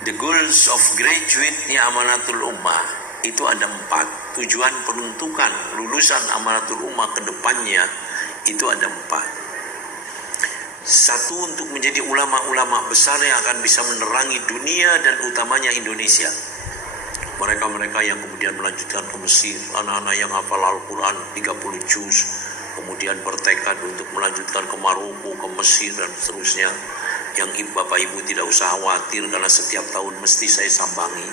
The goals of graduate-nya Amanatul Ummah itu ada 4. Tujuan peruntukan lulusan Amanatul Ummah ke depannya itu ada 4. 1, untuk menjadi ulama-ulama besar yang akan bisa menerangi dunia dan utamanya Indonesia. Mereka-mereka yang kemudian melanjutkan ke Mesir, anak-anak yang hafal Al-Quran 30 juz, kemudian bertekad untuk melanjutkan ke Maroko, ke Mesir, dan seterusnya. Yang Bapak Ibu tidak usah khawatir karena setiap tahun mesti saya sambangi.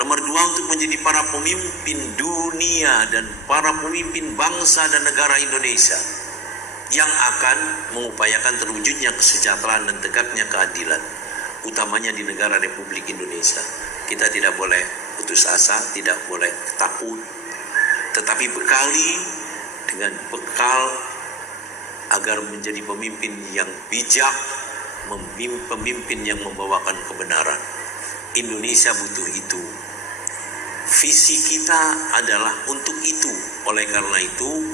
Nomor 2, untuk menjadi para pemimpin dunia dan para pemimpin bangsa dan negara Indonesia yang akan mengupayakan terwujudnya kesejahteraan dan tegaknya keadilan, utamanya di negara Republik Indonesia. Kita tidak boleh putus asa, tidak boleh takut, tetapi bekali dengan bekal agar menjadi pemimpin yang bijak, pemimpin yang membawakan kebenaran. Indonesia butuh itu. Visi kita adalah untuk itu. Oleh karena itu,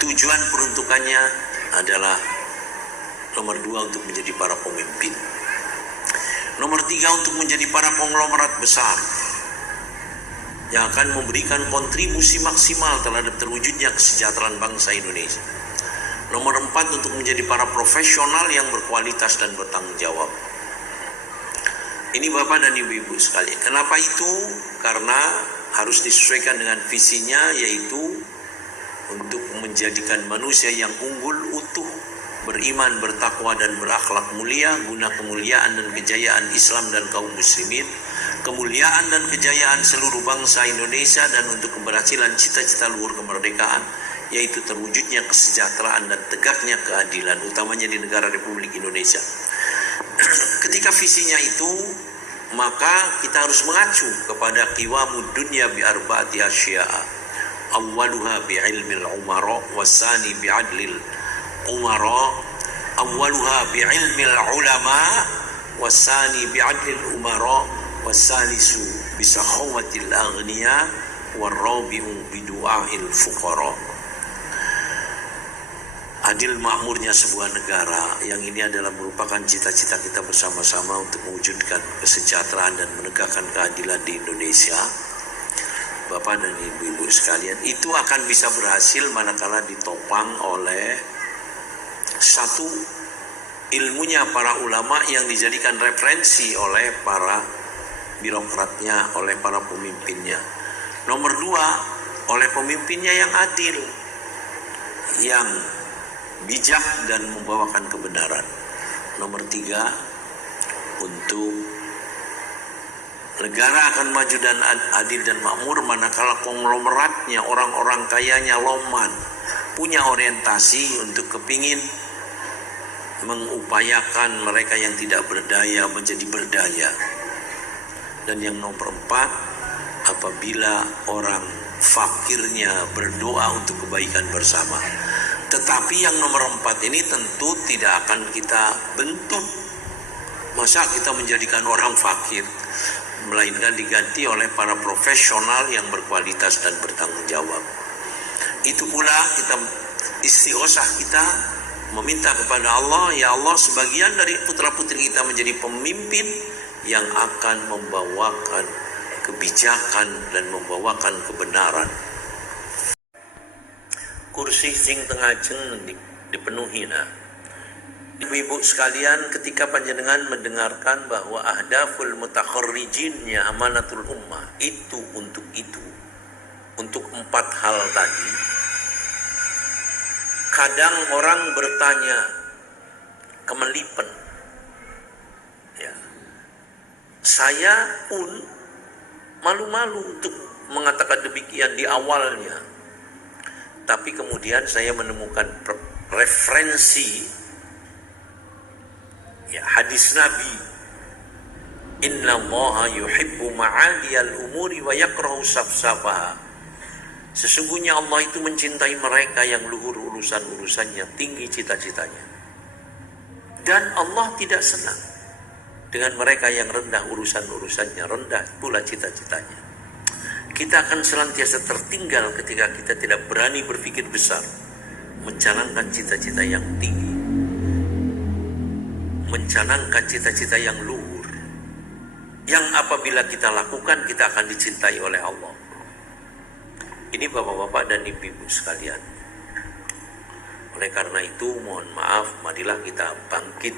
tujuan peruntukannya adalah nomor 2, untuk menjadi para pemimpin. Nomor 3, untuk menjadi para konglomerat besar yang akan memberikan kontribusi maksimal terhadap terwujudnya kesejahteraan bangsa Indonesia. Nomor 4, untuk menjadi para profesional yang berkualitas dan bertanggung jawab. Ini Bapak dan Ibu-Ibu sekalian. Kenapa itu? Karena harus disesuaikan dengan visinya, yaitu untuk menjadikan manusia yang unggul, utuh, beriman, bertakwa, dan berakhlak mulia, guna kemuliaan dan kejayaan Islam dan kaum muslimin, kemuliaan dan kejayaan seluruh bangsa Indonesia, dan untuk keberhasilan cita-cita luhur kemerdekaan, yaitu terwujudnya kesejahteraan dan tegaknya keadilan, utamanya di negara Republik Indonesia. Ketika visinya itu, maka kita harus mengacu kepada qiwamud dunya bi arba'ati asya'a. Awwaluha bi ilmil umara, wasani bi adlil umara, awwaluha bi ilmil ulama, wasani bi adlil umara, wasalisu bi sakhawatil aghniya, warrabi'u bi du'ail fuqara. Adil makmurnya sebuah negara, yang ini adalah merupakan cita-cita kita bersama-sama untuk mewujudkan kesejahteraan dan menegakkan keadilan di Indonesia. Bapak dan Ibu-Ibu sekalian, itu akan bisa berhasil manakala ditopang oleh 1, ilmunya para ulama yang dijadikan referensi oleh para birokratnya, oleh para pemimpinnya. Nomor 2, oleh pemimpinnya yang adil, yang bijak dan membawakan kebenaran. Nomor 3, untuk negara akan maju dan adil dan makmur manakala konglomeratnya, orang-orang kayanya loman, punya orientasi untuk kepingin mengupayakan mereka yang tidak berdaya menjadi berdaya. Dan yang nomor 4, apabila orang fakirnya berdoa untuk kebaikan bersama. Tetapi yang nomor 4 ini tentu tidak akan kita bentuk. Masa kita menjadikan orang fakir, melainkan diganti oleh para profesional yang berkualitas dan bertanggung jawab. Itu pula kita istighosah, kita meminta kepada Allah, ya Allah, sebagian dari putra-putri kita menjadi pemimpin yang akan membawakan kebijakan dan membawakan kebenaran. Kursi sing tengajeng dipenuhi. Nah, Ibu-ibu sekalian, ketika panjenengan mendengarkan bahwa ahdaful mutakharrijinnya Amanatul Ummah itu, untuk 4 hal tadi, kadang orang bertanya kemelipen, ya, saya pun malu-malu untuk mengatakan demikian di awalnya. Tapi kemudian saya menemukan referensi, ya, hadis Nabi, innallaha yuhibbu ma'aliyal umuri wa yakrahu safsafaha. Sesungguhnya Allah itu mencintai mereka yang luhur urusan-urusannya, tinggi cita-citanya. Dan Allah tidak senang dengan mereka yang rendah urusan-urusannya, rendah pula cita-citanya. Kita akan senantiasa tertinggal ketika kita tidak berani berpikir besar, mencanangkan cita-cita yang tinggi, mencanangkan cita-cita yang luhur, yang apabila kita lakukan kita akan dicintai oleh Allah. Ini bapak-bapak dan ibu-ibu sekalian. Oleh karena itu mohon maaf, marilah kita bangkit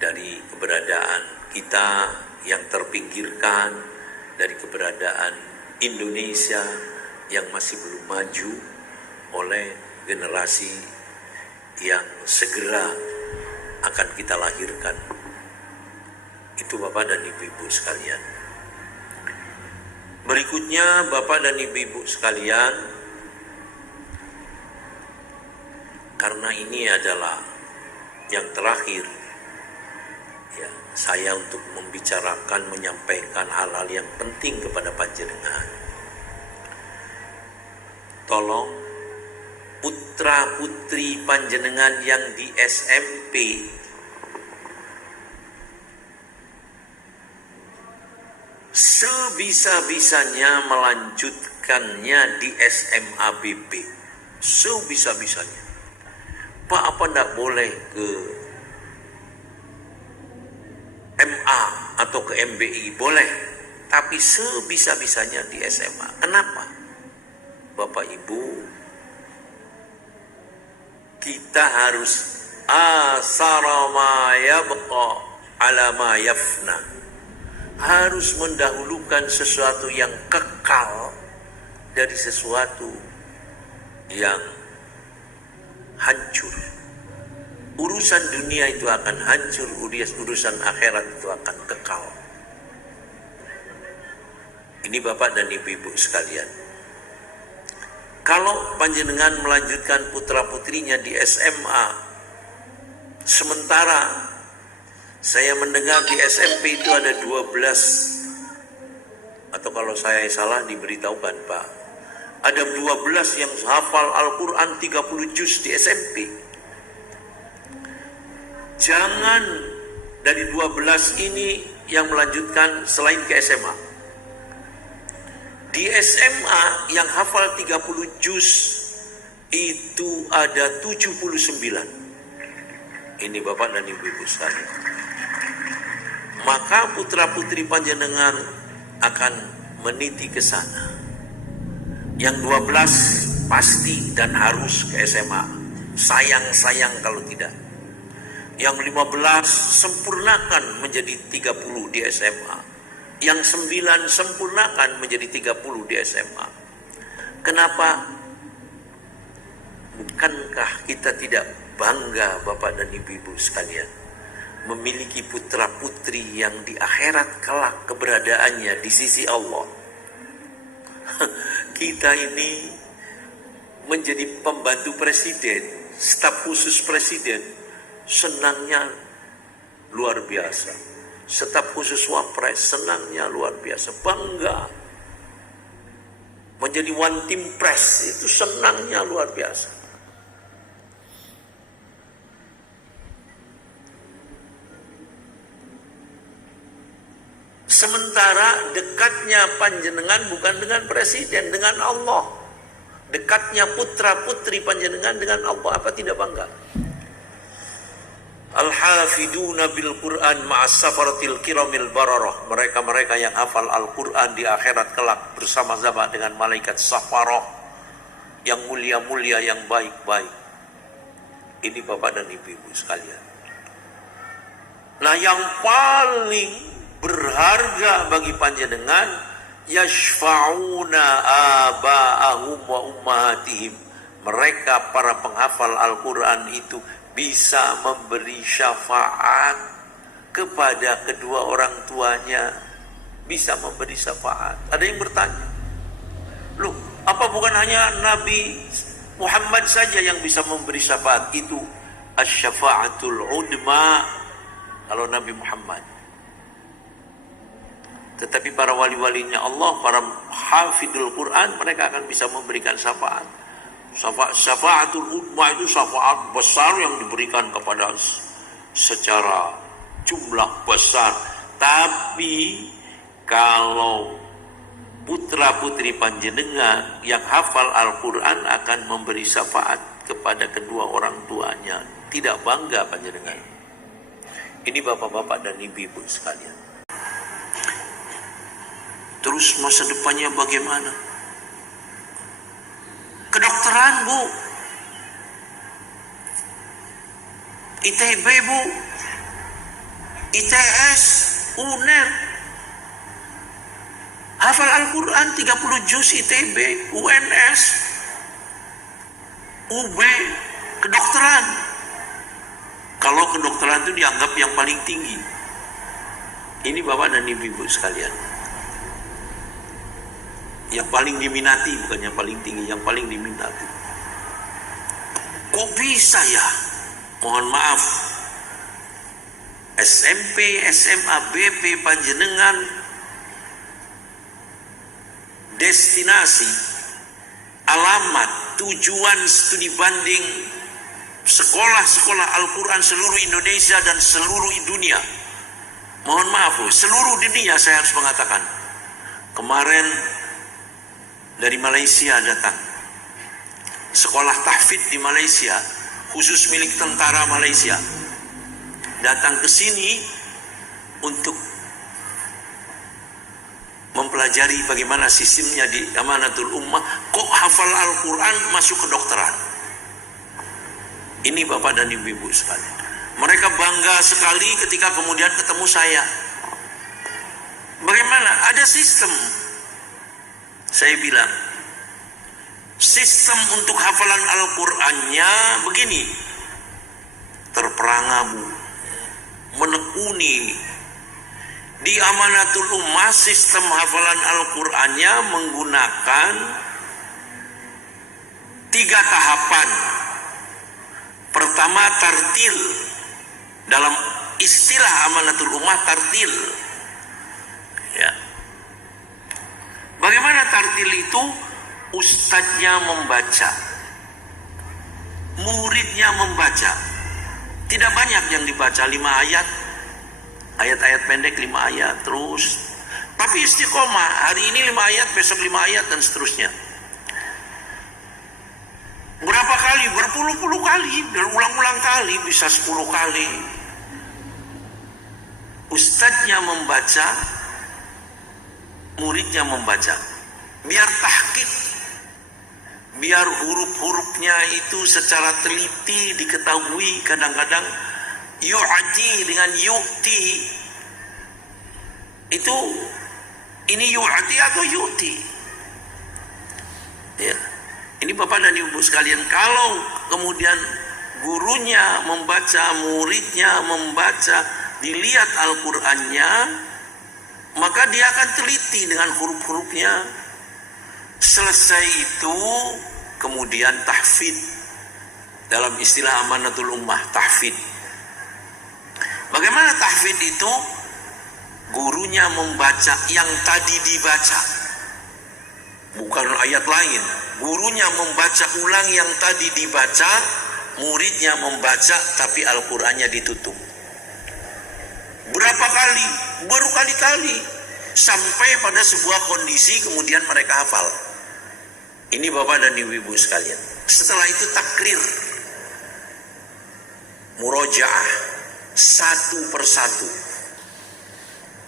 dari keberadaan kita yang terpinggirkan, dari keberadaan Indonesia yang masih belum maju oleh generasi yang segera akan kita lahirkan. Itu bapak dan ibu-ibu sekalian. Berikutnya bapak dan ibu-ibu sekalian, karena ini adalah yang terakhir ya, saya untuk membicarakan, menyampaikan hal-hal yang penting kepada panjenengan. Tolong putra putri panjenengan yang di SMP sebisa-bisanya melanjutkannya di SMA BB, sebisa-bisanya. Pak, apa enggak boleh ke MA atau ke MBI? Boleh, tapi sebisa-bisanya di SMA. Kenapa? Bapak Ibu, kita harus asara ma yabqa ala ma yafna, harus mendahulukan sesuatu yang kekal dari sesuatu yang hancur. Urusan dunia itu akan hancur, urusan akhirat itu akan kekal. Ini bapak dan ibu-ibu sekalian. Kalau panjenengan melanjutkan putra-putrinya di SMA, sementara saya mendengar di SMP itu ada 12, atau kalau saya salah diberitahukan Pak, ada 12 yang hafal Al-Quran 30 juz di SMP. Jangan dari 12 ini yang melanjutkan selain ke SMA. Di SMA yang hafal 30 juz itu ada 79. Ini Bapak dan Ibu-ibu sekalian. Maka putra-putri panjenengan akan meniti ke sana. Yang 12 pasti dan harus ke SMA. Sayang-sayang kalau tidak. Yang 15 sempurnakan menjadi 30 di SMA. Yang 9 sempurnakan menjadi 30 di SMA. Kenapa? Bukankah kita tidak bangga Bapak dan Ibu-ibu sekalian memiliki putra-putri yang di akhirat kelak keberadaannya di sisi Allah? Kita ini menjadi pembantu presiden, staf khusus presiden, senangnya luar biasa. Staf khusus wapres, senangnya luar biasa, bangga. Menjadi one team press itu senangnya luar biasa. Sementara dekatnya panjenengan bukan dengan presiden, dengan Allah. Dekatnya putra-putri panjenengan dengan Allah. Apa tidak bangga? Al-hafiduna bil Qur'an ma'as safaratil kiramil bararah. Mereka-mereka yang hafal Al-Quran di akhirat kelak bersama-sama dengan malaikat safarah yang mulia-mulia, yang baik-baik. Ini Bapak dan Ibu-ibu sekalian. Nah, yang paling berharga bagi panjenengan, yashfa'una aba'ahum wa ummahatihim. Mereka para penghafal Al-Quran itu bisa memberi syafaat kepada kedua orang tuanya. Bisa memberi syafaat. Ada yang bertanya, loh, apa bukan hanya Nabi Muhammad saja yang bisa memberi syafaat? Itu asy-syafa'atul udma kalau Nabi Muhammad. Tetapi para wali-walinya Allah, para hafidul Quran, mereka akan bisa memberikan syafaat. Syafaatul udma itu syafaat besar yang diberikan kepada secara jumlah besar. Tapi kalau putra-putri panjenengan yang hafal Al-Quran akan memberi syafaat kepada kedua orang tuanya, tidak bangga panjenengan? Ini bapak-bapak dan ibu-ibu sekalian. Terus masa depannya bagaimana? Kedokteran, Bu. ITB, Bu. ITS, UNER. Hafal Al-Quran 30 juz ITB, UNS, UB, kedokteran. Kalau kedokteran itu dianggap yang paling tinggi. Ini bapak dan ibu-ibu sekalian. Yang paling diminati, bukan yang paling tinggi, yang paling diminati. Kok bisa ya? Mohon maaf. SMP, SMA, BP, panjenengan, destinasi, alamat, tujuan studi banding sekolah-sekolah Al-Quran seluruh Indonesia dan seluruh dunia. Mohon maaf, seluruh dunia saya harus mengatakan. Kemarin dari Malaysia datang. Sekolah tahfidz di Malaysia, khusus milik tentara Malaysia. Datang ke sini untuk mempelajari bagaimana sistemnya di Amanatul Ummah. Kok hafal Al-Quran masuk kedokteran? Ini bapak dan ibu-ibu sekalian. Mereka bangga sekali ketika kemudian ketemu saya. Bagaimana? Ada sistem. Saya bilang, sistem untuk hafalan Al-Qurannya begini. Terperangah, Bu. Menekuni. Di Amanatul Ummah sistem hafalan Al-Qurannya menggunakan 3 tahapan. Pertama, tartil. Dalam istilah Amanatul Ummah, tartil. Ya. Bagaimana tartil itu? Ustadznya membaca, muridnya membaca. Tidak banyak yang dibaca, 5 ayat. Ayat-ayat pendek 5 ayat terus. Tapi istiqomah, hari ini 5 ayat, besok 5 ayat dan seterusnya. Berapa kali? Berpuluh-puluh kali, berulang-ulang kali, bisa 10 kali. Ustadznya membaca, muridnya membaca. Biar tahqiq, biar huruf-hurufnya itu secara teliti diketahui. Kadang-kadang yu'ati dengan yu'ti, itu ini yu'ati atau yu'ti ya. Ini bapak dan ibu sekalian, kalau kemudian gurunya membaca, muridnya membaca, dilihat Al-Qur'annya, maka dia akan teliti dengan huruf-hurufnya. Selesai itu kemudian tahfidz. Dalam istilah Amanatul Ummah, tahfidz. Bagaimana tahfidz itu? Gurunya membaca yang tadi dibaca, bukan ayat lain. Gurunya membaca ulang yang tadi dibaca, muridnya membaca tapi Al-Qur'annya ditutup. Berapa kali? Berkali-kali. Sampai pada sebuah kondisi kemudian mereka hafal. Ini bapak dan ibu-ibu sekalian. Setelah itu takrir, murojaah, satu persatu,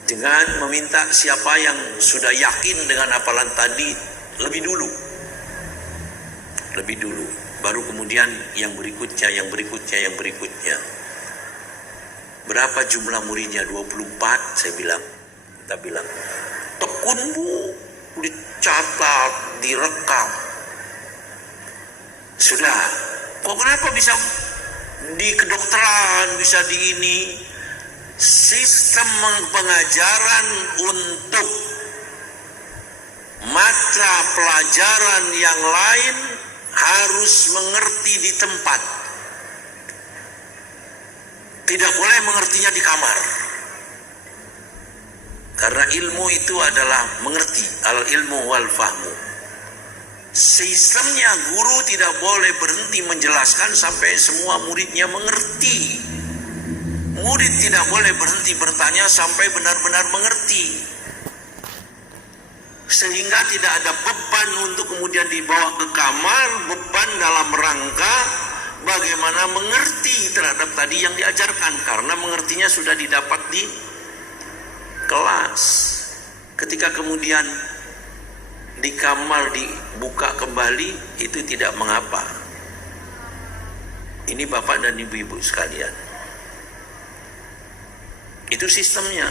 dengan meminta siapa yang sudah yakin dengan hafalan tadi lebih dulu, baru kemudian yang berikutnya, yang berikutnya. Berapa jumlah muridnya? 24. Kita bilang tekun, Bu, dicatat, direkam. Sudah. Kok kenapa bisa di kedokteran, bisa di ini? Sistem pengajaran untuk mata pelajaran yang lain harus mengerti di tempat. Tidak boleh mengertinya di kamar. Karena ilmu itu adalah mengerti, al-ilmu wal fahmu. Sistemnya guru tidak boleh berhenti menjelaskan sampai semua muridnya mengerti. Murid tidak boleh berhenti bertanya sampai benar-benar mengerti. Sehingga tidak ada beban untuk kemudian dibawa ke kamar, beban dalam rangka bagaimana mengerti terhadap tadi yang diajarkan, karena mengertinya sudah didapat di kelas. Ketika kemudian di kamar dibuka kembali, itu tidak mengapa. Ini Bapak dan Ibu-ibu sekalian, itu sistemnya.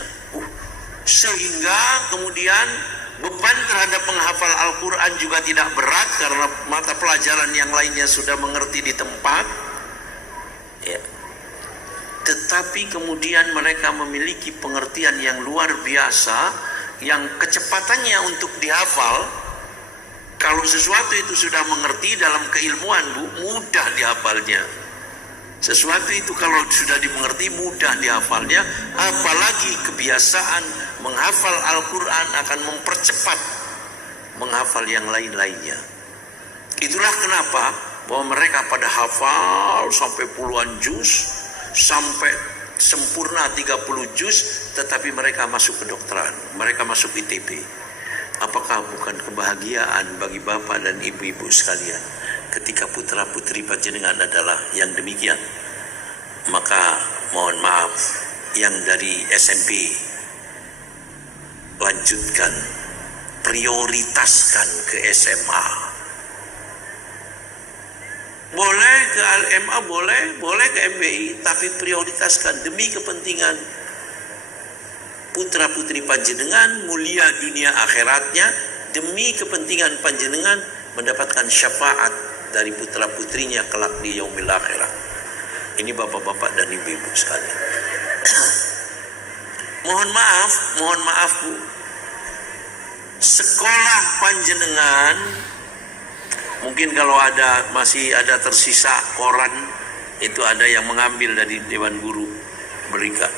Sehingga kemudian beban terhadap penghafal Al-Quran juga tidak berat, karena mata pelajaran yang lainnya sudah mengerti di tempat ya. Tetapi kemudian mereka memiliki pengertian yang luar biasa, yang kecepatannya untuk dihafal, kalau sesuatu itu sudah mengerti dalam keilmuan, mudah dihafalnya. Sesuatu itu kalau sudah dimengerti, mudah dihafalnya. Apalagi kebiasaan menghafal Al-Quran akan mempercepat menghafal yang lain-lainnya. Itulah kenapa bahwa mereka pada hafal sampai puluhan juz, sampai sempurna 30 juz, tetapi mereka masuk kedokteran, mereka masuk ITB. Apakah bukan kebahagiaan bagi Bapak dan Ibu-ibu sekalian ketika putra-putri panjenengan adalah yang demikian? Maka mohon maaf, yang dari SMP lanjutkan, prioritaskan ke SMA. Boleh ke LMA, boleh ke MBI, tapi prioritaskan demi kepentingan putra-putri panjenengan, mulia dunia akhiratnya, demi kepentingan panjenengan mendapatkan syafaat dari putra-putrinya kelak di yaumil akhirat. Ini bapak-bapak dan ibu-ibu sekalian. Mohon maaf Bu, sekolah panjenengan, mungkin kalau masih ada tersisa koran, itu ada yang mengambil dari Dewan Guru berikan.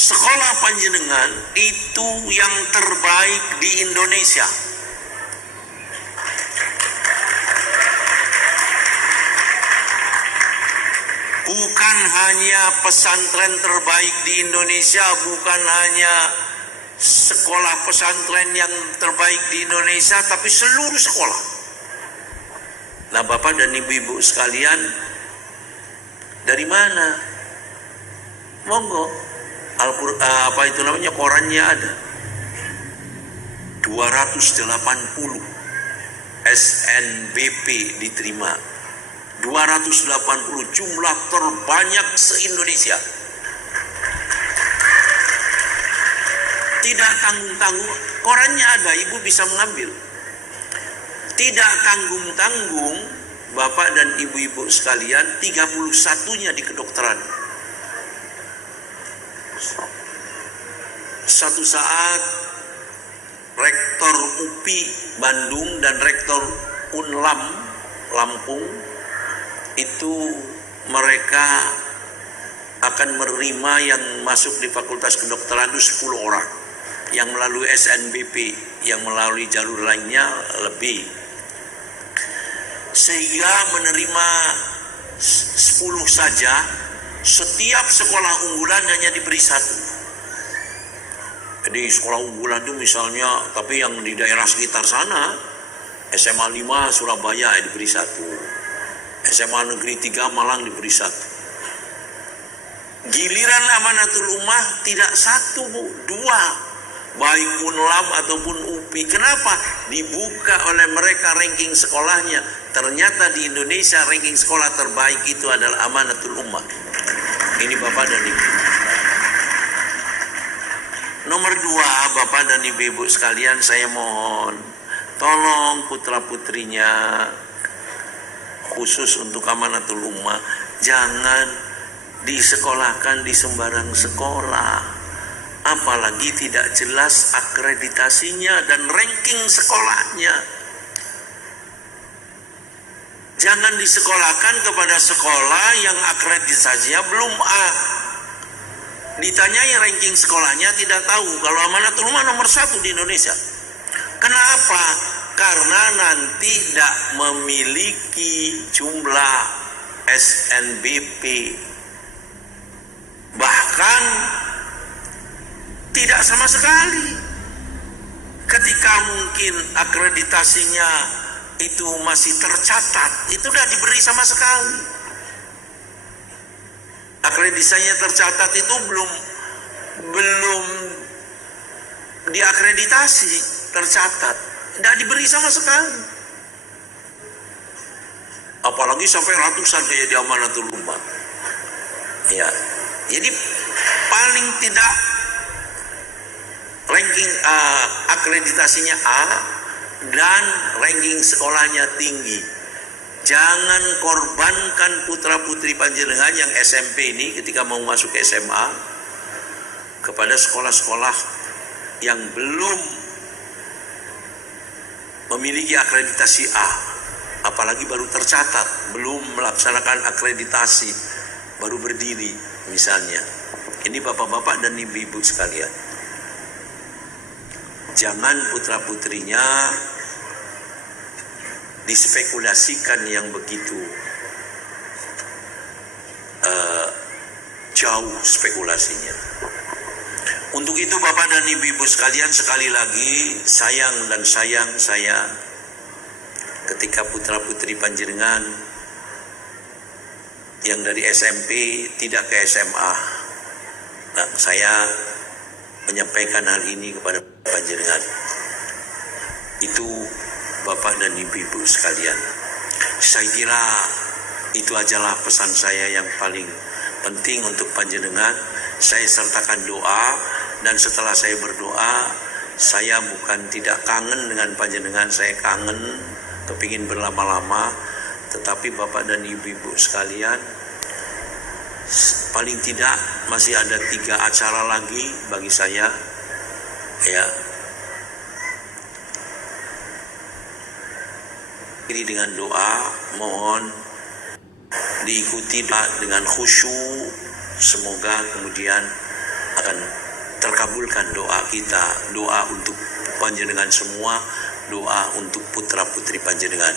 Sekolah panjenengan itu yang terbaik di Indonesia. Bukan hanya pesantren terbaik di Indonesia, bukan hanya sekolah pesantren yang terbaik di Indonesia, tapi seluruh sekolah. Nah, Bapak dan Ibu-ibu sekalian, dari mana? Monggo, korannya ada. 280 SNBP diterima. 280 jumlah terbanyak se-Indonesia. Tidak tanggung-tanggung, korannya ada, Ibu bisa mengambil. Tidak tanggung-tanggung, Bapak dan Ibu-ibu sekalian, 31-nya di kedokteran. Satu saat Rektor UPI Bandung dan Rektor Unlam Lampung itu mereka akan menerima yang masuk di Fakultas Kedokteran itu 10 orang, yang melalui SNBP, yang melalui jalur lainnya lebih, sehingga menerima 10 saja. Setiap sekolah unggulan hanya diberi 1. Jadi sekolah unggulan itu misalnya, tapi yang di daerah sekitar sana, SMA 5 Surabaya diberi 1, SMA Negeri 3 Malang diberi 1. Giliran Amanatul Ummah tidak 1 Bu, 2, baik Unlam ataupun UPI. Kenapa? Dibuka oleh mereka ranking sekolahnya. Ternyata di Indonesia ranking sekolah terbaik itu adalah Amanatul Ummah. Ini Bapak dan Ibu. Nomor 2, Bapak dan Ibu sekalian, saya mohon tolong putra-putrinya, khusus untuk Amanatul Ummah, jangan disekolahkan di sembarang sekolah, apalagi tidak jelas akreditasinya dan ranking sekolahnya. Jangan disekolahkan kepada sekolah yang akreditasinya belum A. Ditanyai ranking sekolahnya tidak tahu. Kalau Amanatul Ummah nomor 1 di Indonesia. Kenapa? Karena nanti tidak memiliki jumlah SNBP. Bahkan tidak sama sekali. Ketika mungkin akreditasinya itu masih tercatat, itu sudah diberi sama sekali. akreditasinya tercatat itu belum diakreditasi, tercatat, tidak diberi sama sekali. Apalagi sampai ratusan kayak di Amanatul Ummah. Ya, jadi paling tidak ranking akreditasinya A dan ranking sekolahnya tinggi. Jangan korbankan putra-putri panjenengan yang SMP ini ketika mau masuk ke SMA kepada sekolah-sekolah yang belum memiliki akreditasi A, apalagi baru tercatat, belum melaksanakan akreditasi, baru berdiri misalnya. Ini bapak-bapak dan ibu-ibu sekalian, jangan putra-putrinya dispekulasikan yang begitu jauh spekulasinya. Untuk itu Bapak dan Ibu-ibu sekalian, sekali lagi sayang saya ketika putra-putri panjenengan yang dari SMP tidak ke SMA. Nah, saya menyampaikan hal ini kepada panjenengan. Itu Bapak dan Ibu-ibu sekalian. Saya kira itu adalah pesan saya yang paling penting untuk panjenengan. Saya sertakan doa, dan setelah saya berdoa, saya bukan tidak kangen dengan panjenengan, saya kangen, kepingin berlama-lama, tetapi Bapak dan Ibu-ibu sekalian, paling tidak masih ada 3 acara lagi bagi saya, ya. Ini dengan doa, mohon diikuti dengan khusyuk, semoga kemudian akan terkabulkan doa kita, doa untuk panjenengan semua, doa untuk putra-putri panjenengan.